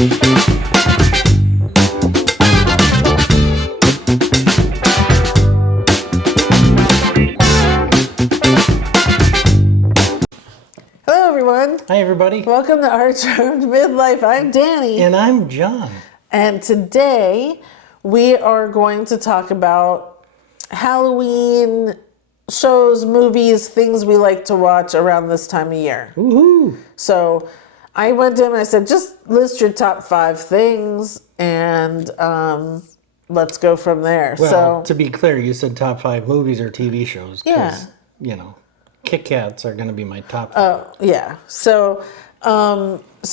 Hello, everyone. Hi, everybody. Welcome to Our Charmed Midlife. I'm Dhani. And I'm John. And today we are going to talk about Halloween shows, movies, things we like to watch around this time of year. Woohoo! So I went to him and I said, just list your top 5 things and let's go from there. Well, to be clear, you said top 5 movies or TV shows. Yeah. You know, Kit Kats are going to be my top 5. Oh, yeah. So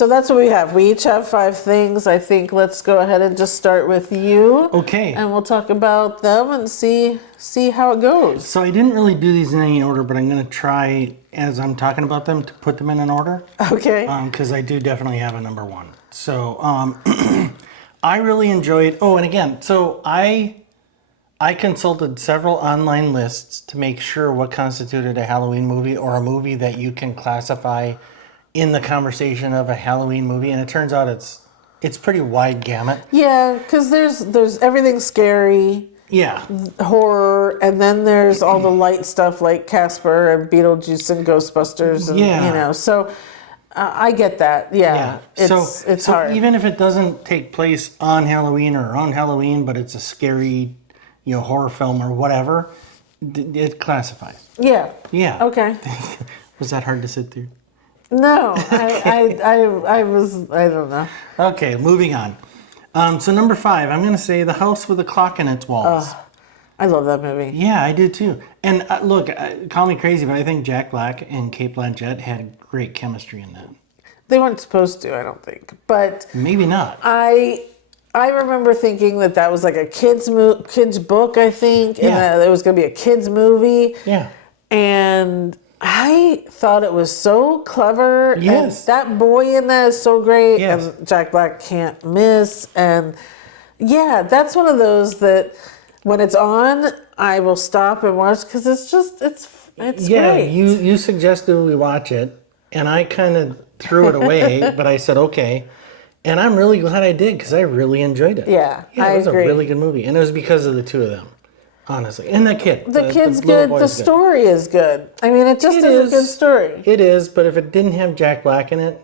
that's what we have. We each have 5 things. I think let's go ahead and just start with you. Okay. And we'll talk about them and see how it goes. So I didn't really do these in any order, but I'm going to try, as I'm talking about them, to put them in an order. Okay. Because I do definitely have a number 1. So I really enjoyed... Oh, and again, so I consulted several online lists to make sure what constituted a Halloween movie or a movie that you can classify in the conversation of a Halloween movie, and it turns out it's pretty wide gamut. Yeah, because there's everything scary, Yeah. horror, and then there's all the light stuff like Casper and Beetlejuice and Ghostbusters, and Yeah. So I get that. Yeah, it's so hard. even if it doesn't take place on Halloween or around Halloween, but it's a scary, horror film or whatever, it classifies. Yeah. Yeah. Okay. Was that hard to sit through? No, I don't know. Okay, moving on. So number 5, I'm going to say The House with a Clock in Its Walls. I love that movie. Yeah, I do too. And look, call me crazy, but I think Jack Black and Cate Blanchett had great chemistry in that. They weren't supposed to, I don't think, but Maybe not. I remember thinking that was like a kid's book, I think, and Yeah. that it was going to be a kid's movie. Yeah. And I thought it was so clever. Yes. And that boy in that is so great. Yes. And Jack Black can't miss. And yeah, that's one of those that when it's on, I will stop and watch because it's Yeah, great. you suggested we watch it, and I kind of threw it away, but I said, okay. And I'm really glad I did because I really enjoyed it. Yeah, I it was agree. a really good movie. And it was because of the two of them, honestly. And the kid. The kid's little good. The boy's good. story is good. I mean, it just is a good story. It is, but if it didn't have Jack Black in it,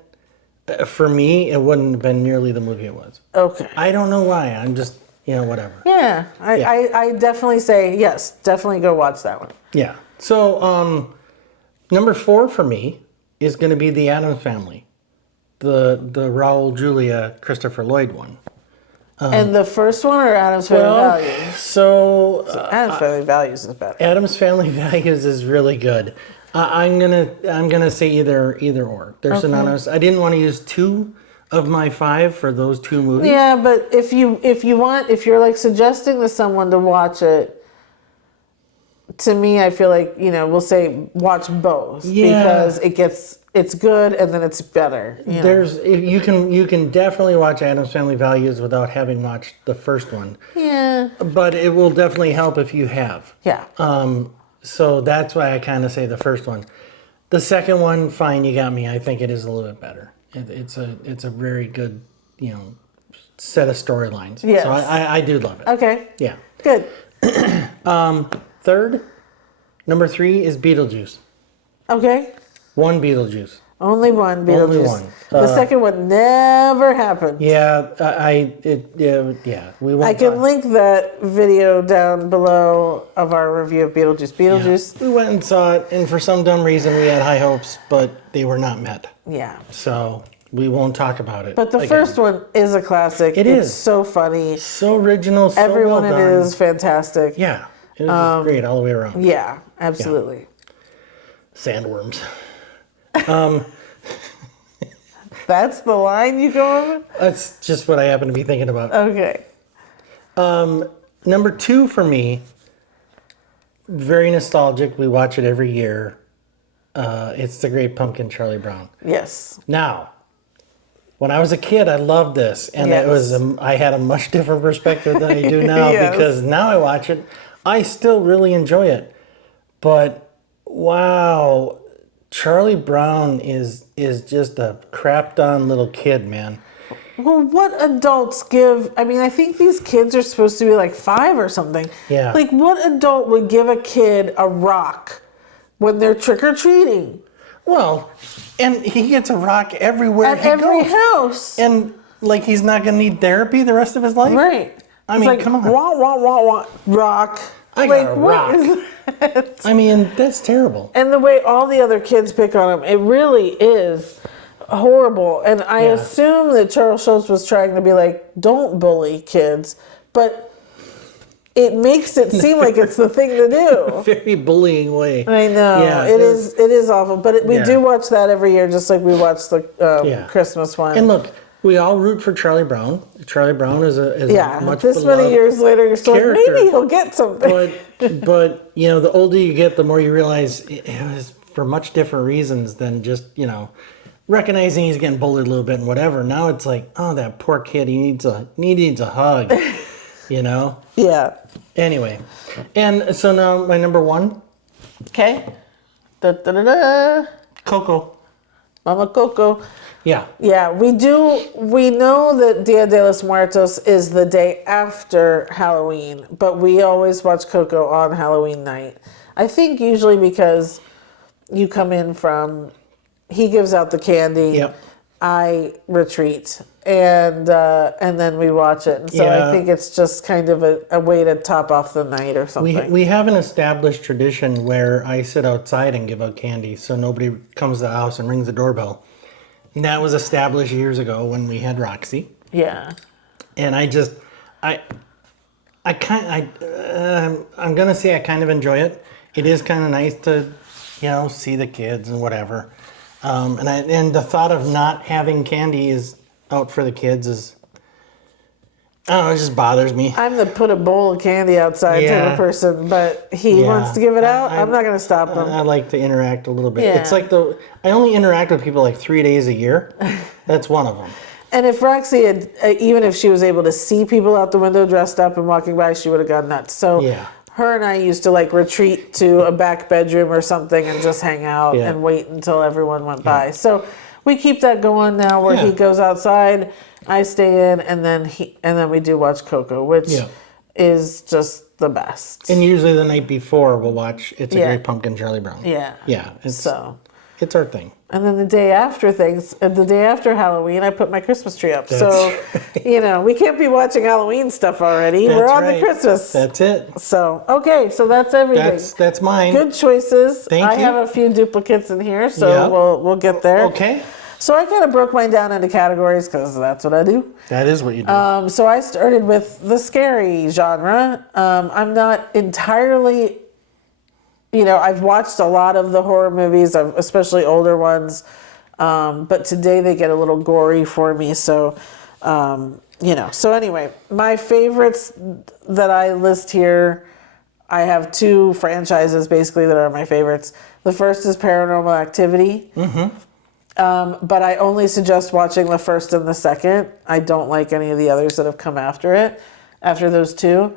for me, it wouldn't have been nearly the movie it was. Okay. I don't know why. I'm just, whatever. Yeah, I definitely say yes. Definitely go watch that one. Yeah. So, number 4 for me is going to be The Addams Family, the Raul Julia Christopher Lloyd one. And the first one or Addams Family Values? So Addams Family Values is better. Addams Family Values is really good. I'm gonna say either or. They're synonymous. I didn't want to use 2 of my 5 for those 2 movies. Yeah, but if you're like suggesting to someone to watch it, to me, I feel like we'll say watch both because it's good and then it's better. You can definitely watch Addams Family Values without having watched the first one. Yeah. But it will definitely help if you have. Yeah. So that's why I kind of say the first one. The second one, fine, you got me. I think it is a little bit better. It's a very good, set of storylines. Yes. So I do love it. Okay. Yeah. Good. Third, number 3 is Beetlejuice. Okay. One Beetlejuice. Only one Beetlejuice. Only one. The second one never happened. Yeah, we won't. I can link that video down below of our review of Beetlejuice. Beetlejuice. Yeah. We went and saw it, and for some dumb reason we had high hopes, but they were not met. Yeah. So we won't talk about it. But the first one is a classic. It's so funny. So original, so Everyone well in done. it is fantastic. Yeah, it was just great all the way around. Yeah, absolutely. Sandworms. That's the line you go over? That's just what I happen to be thinking about. Okay. Number 2 for me, very nostalgic. We watch it every year. It's The Great Pumpkin, Charlie Brown. Yes. Now, when I was a kid, I loved this, and it was I had a much different perspective than I do now because now I watch it. I still really enjoy it, but wow, Charlie Brown is just a crapped on little kid, man. Well, what adults give? I mean, I think these kids are supposed to be like 5 or something. Yeah. Like, what adult would give a kid a rock when they're trick or treating Well, and he gets a rock everywhere at he every goes. house? And like he's not going to need therapy the rest of his life? Right. I It's mean, like, come on. Wah, wah, wah, wah, rock. I Like, got a what rock. is that? I mean, that's terrible. And the way all the other kids pick on him, it really is horrible. And I Yeah. assume that Charles Schultz was trying to be like, don't bully kids. But it makes it seem like it's the thing to do. Very bullying way. I know. Yeah, it is awful. But we Yeah. do watch that every year, just like we watch the Yeah. Christmas one. And look, we all root for Charlie Brown. Charlie Brown is a much this beloved many years later, you're still like, character. maybe he'll get something. But you know, the older you get, the more you realize it was for much different reasons than just, you know, recognizing he's getting bullied a little bit and whatever. Now it's like, oh, that poor kid, he needs a hug. You know? Yeah. Anyway. And so now my number 1, Okay. Da, da, da, da. Coco. Mama Coco. Yeah. Yeah, we do. We know that Dia de los Muertos is the day after Halloween, but we always watch Coco on Halloween night. I think usually because you come in from, he gives out the candy, Yep. I retreat, and then we watch it. And so Yeah. I think it's just kind of a way to top off the night or something. We have an established tradition where I sit outside and give out candy so nobody comes to the house and rings the doorbell. And that was established years ago when we had Roxy. Yeah. And I'm gonna say I kind of enjoy it. It is kind of nice to, you know, see the kids and whatever. And the thought of not having candy is out for the kids is, I don't know, it just bothers me. I'm the put a bowl of candy outside type Yeah. of person, but he Yeah. wants to give it out. I'm not going to stop him. I like to interact a little bit. Yeah. It's like I only interact with people like 3 days a year. That's one of them. And if Roxy had, even if she was able to see people out the window dressed up and walking by, she would have gone nuts. So Yeah. her and I used to like retreat to a back bedroom or something and just hang out Yeah. and wait until everyone went by. So we keep that going now where he Yeah. goes outside, I stay in, and then we do watch Coco, which Yeah. is just the best. And usually the night before we'll watch It's a Yeah. Great Pumpkin, Charlie Brown. Yeah. Yeah. It's our thing. And then the day after Halloween, I put my Christmas tree up. So, you know, we can't be watching Halloween stuff already. We're on to Christmas. That's it. So, okay, so that's everything. That's mine. Good choices. Thank I you. have a few duplicates in here, so Yeah. we'll get there. Okay. So I kind of broke mine down into categories because that's what I do. That is what you do. So I started with the scary genre. I'm not entirely, you know, I've watched a lot of the horror movies, especially older ones, but today they get a little gory for me. So, you know, so anyway, my favorites that I list here, I have 2 franchises basically that are my favorites. The first is Paranormal Activity. But I only suggest watching the first and the second. I don't like any of the others that have come after it, after those 2.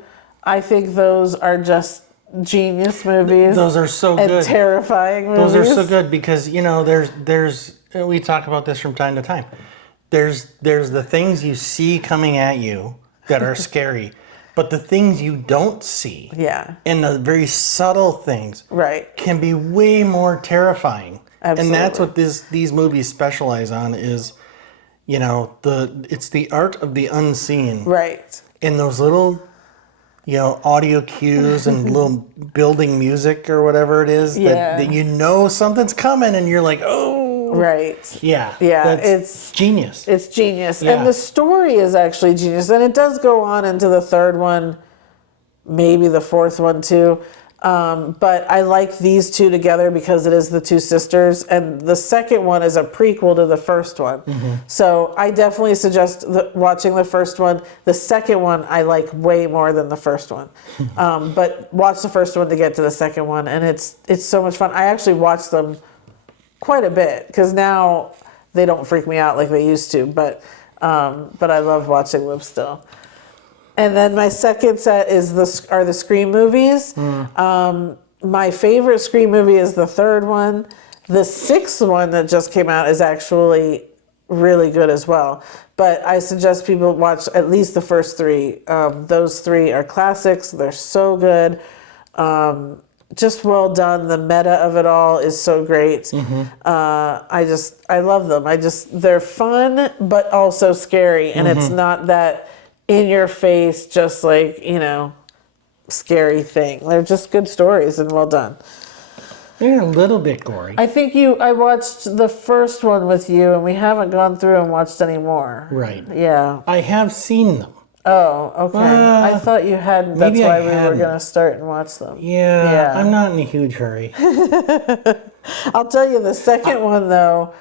I think those are just genius movies. Those are so and good. terrifying movies. Those are so good because, you know, there's we talk about this from time to time. There's the things you see coming at you that are scary, but the things you don't see, Yeah. and the very subtle things, Right. can be way more terrifying. Absolutely. And that's what these movies specialize on is, you know, it's the art of the unseen. Right. And those little, you know, audio cues and little building music or whatever it is Yeah. that you know something's coming and you're like, oh. Right. Yeah. Yeah, That's it's genius. It's genius. Yeah. And the story is actually genius. And it does go on into the third one, maybe the fourth one too. But I like these 2 together because it is the 2 sisters. And the second one is a prequel to the first one. So I definitely suggest watching the first one. The second one I like way more than the first one. But watch the first one to get to the second one. And it's so much fun. I actually watch them quite a bit because now they don't freak me out like they used to. But I love watching them still. And then my second set are the Scream movies. My favorite Scream movie is the third one. The 6th one that just came out is actually really good as well. But I suggest people watch at least the first three. Those three are classics. They're so good. Just well done. The meta of it all is so great. I love them. They're fun, but also scary. And it's not that in your face, just like, scary thing. They're just good stories and well done. They're a little bit gory. I watched the first one with you, and we haven't gone through and watched any more. Right. Yeah. I have seen them. Oh, okay. I thought you hadn't. That's why we were going to start and watch them. Yeah, I'm not in a huge hurry. I'll tell you, the second one, though,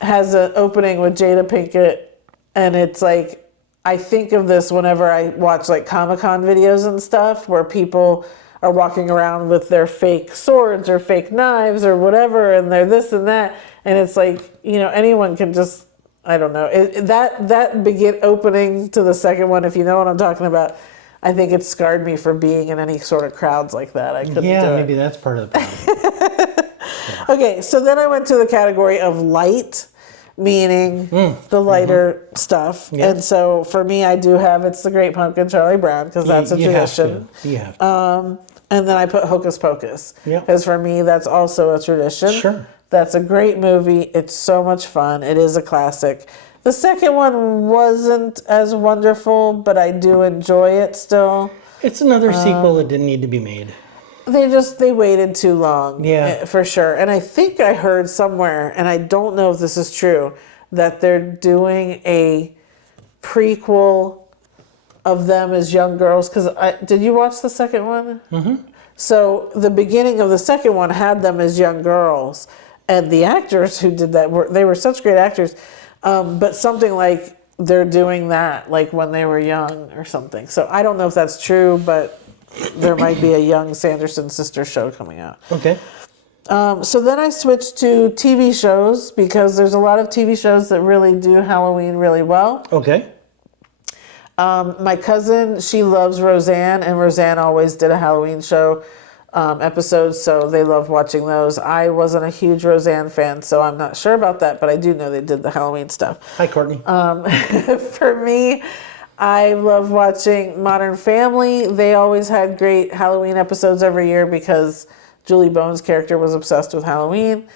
has an opening with Jada Pinkett, and it's like, I think of this whenever I watch like Comic-Con videos and stuff where people are walking around with their fake swords or fake knives or whatever, and they're this and that, and it's like, anyone can just, I don't know. That opening to the second one, if you know what I'm talking about, I think it scarred me for being in any sort of crowds like that. I couldn't do it. Maybe that's part of the problem. Okay, so then I went to the category of light, meaning the lighter stuff. Yeah. And so for me, I do have It's the Great Pumpkin, Charlie Brown, because that's a tradition. You have to. And then I put Hocus Pocus, Yep. because for me, that's also a tradition. Sure. That's a great movie. It's so much fun. It is a classic. The second one wasn't as wonderful, but I do enjoy it still. It's another sequel that didn't need to be made. They waited too long. Yeah. For sure. And I think I heard somewhere, and I don't know if this is true, that they're doing a prequel of them as young girls. Did you watch the second one? Mm-hmm. So the beginning of the second one had them as young girls, and the actors who did that were such great actors. But something like they're doing that like when they were young or something. So I don't know if that's true, but there might be a young Sanderson sister show coming out. Okay. So then I switched to TV shows because there's a lot of TV shows that really do Halloween really well. Okay. My cousin, she loves Roseanne, and Roseanne always did a Halloween show episodes, so they love watching those. I wasn't a huge Roseanne fan, so I'm not sure about that, but I do know they did the Halloween stuff. Hi, Courtney. For me, I love watching Modern Family. They always had great Halloween episodes every year because Julie Bones' character was obsessed with Halloween.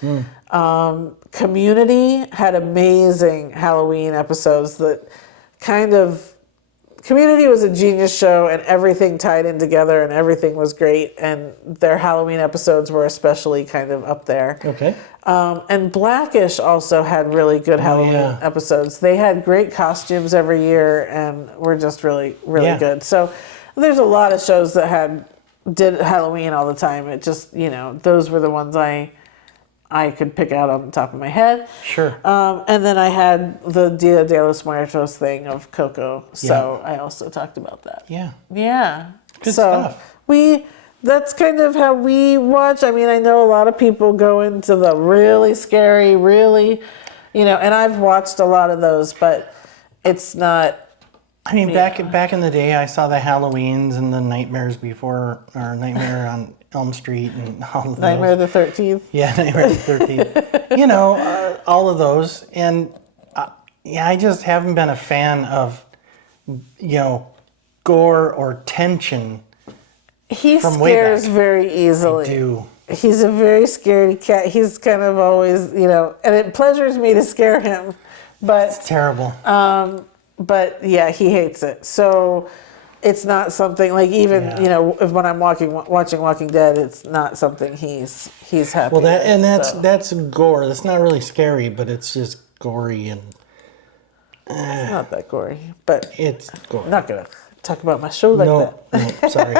Community had amazing Halloween episodes that Community was a genius show, and everything tied in together, and everything was great, and their Halloween episodes were especially kind of up there. Okay. And Blackish also had really good Halloween episodes. They had great costumes every year and were just really, really good. So there's a lot of shows that did Halloween all the time. It just, those were the ones I could pick out on the top of my head. Sure. And then I had the Dia de los Muertos thing of Coco. So I also talked about that. Yeah. Yeah. Good stuff. That's kind of how we watch. I mean, I know a lot of people go into the really scary, really, and I've watched a lot of those, but it's not. I mean, back in the day, I saw the Halloweens and the Nightmares Before, or Nightmare on Elm Street and all of those. Nightmare the 13th. Yeah, Nightmare the 13th. All of those. And I just haven't been a fan of, gore or tension. He scares very easily. I do. He's a very scaredy cat. He's kind of always, and it pleasures me to scare him. But it's terrible. But yeah, he hates it. So it's not something like even if when I'm watching Walking Dead, it's not something he's happy. Well, with, that's gore. That's not really scary, but it's just gory and. It's not that gory, but it's gory. I'm not gonna talk about my show like that. No, sorry.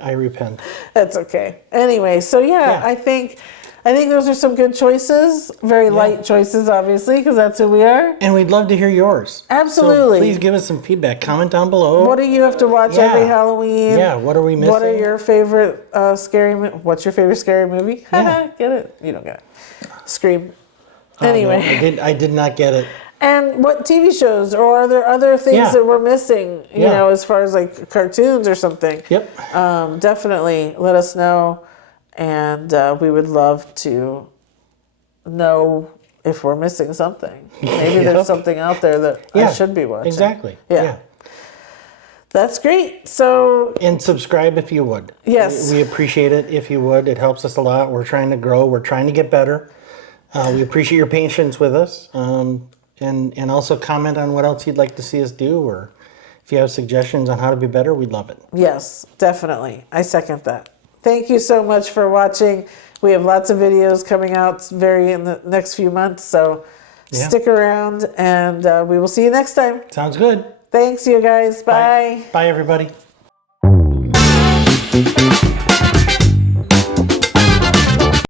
I repent. That's okay. Anyway, so I think those are some good choices. Very light choices, obviously, because that's who we are. And we'd love to hear yours. Absolutely. So please give us some feedback. Comment down below. What do you have to watch every Halloween? Yeah, what are we missing? What are your favorite what's your favorite scary movie? Get it? You don't get it. Scream. Anyway. No, I did not get it. And what TV shows, or are there other things that we're missing, as far as like cartoons or something? Yep. Definitely let us know. And we would love to know if we're missing something. Maybe there's something out there that I should be watching. Exactly. Yeah. That's great. So, and subscribe if you would. Yes. We appreciate it if you would. It helps us a lot. We're trying to grow. We're trying to get better. We appreciate your patience with us. And also comment on what else you'd like to see us do, or if you have suggestions on how to be better, we'd love it. Yes, definitely. I second that. Thank you so much for watching. We have lots of videos coming out in the next few months, so stick around, and we will see you next time. Sounds good. Thanks, you guys. Bye. Bye everybody.